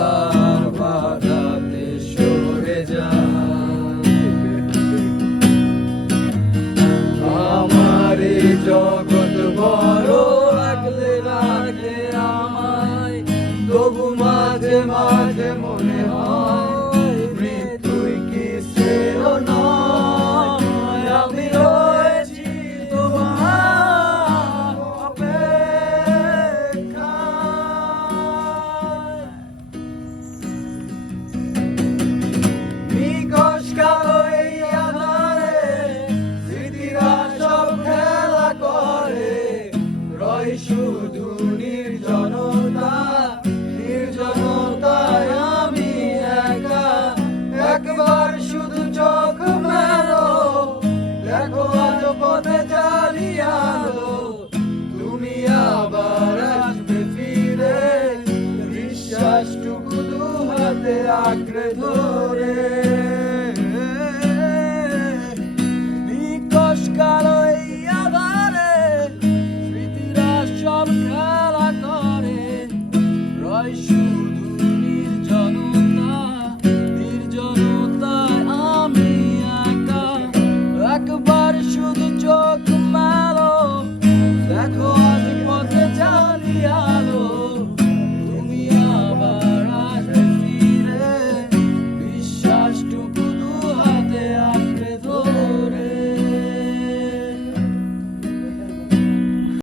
তার বাধাতে সরে যান আমার জগৎ আমায়। মাঝে মাঝে মনে শুধু চোখ মেলো দেখো আজ পথে চালিয়ালো তুমি আবার আসবে ফিরে। বিশ্বাসটুকু দু হাতে আঁকড়ে ধরে।